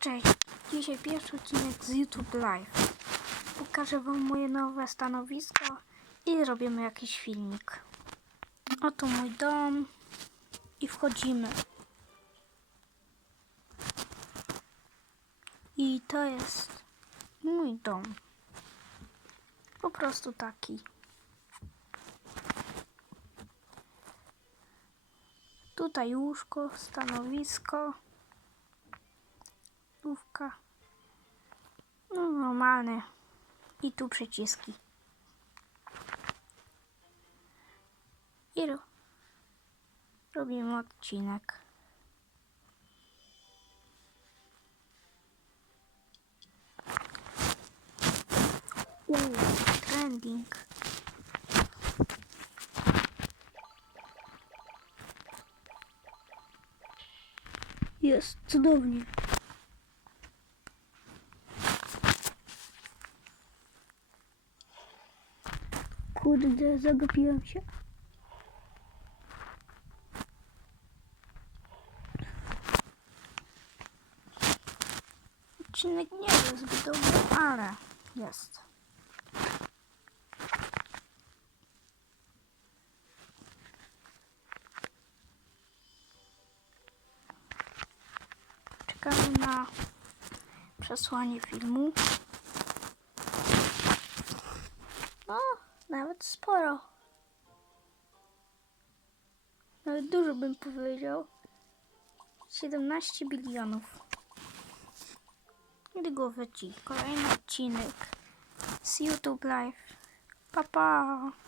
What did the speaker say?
Cześć, dzisiaj pierwszy odcinek z YouTube Live. Pokażę Wam moje nowe stanowisko i zrobimy jakiś filmik. Oto mój dom i wchodzimy. I to jest mój dom. Po prostu taki. Tutaj łóżko, stanowisko. Lówka. No normalne. I tu przyciski. I ro robimy odcinek. Uuu, trending. Jest cudownie. Kurde, zagapiłem się. Odcinek nie jest zbyt dobry, ale jest. Czekamy na przesłanie filmu. No, nawet sporo. Nawet dużo bym powiedział. 17 bilionów. Niedługo leci kolejny odcinek z YouTube Live. Pa, pa.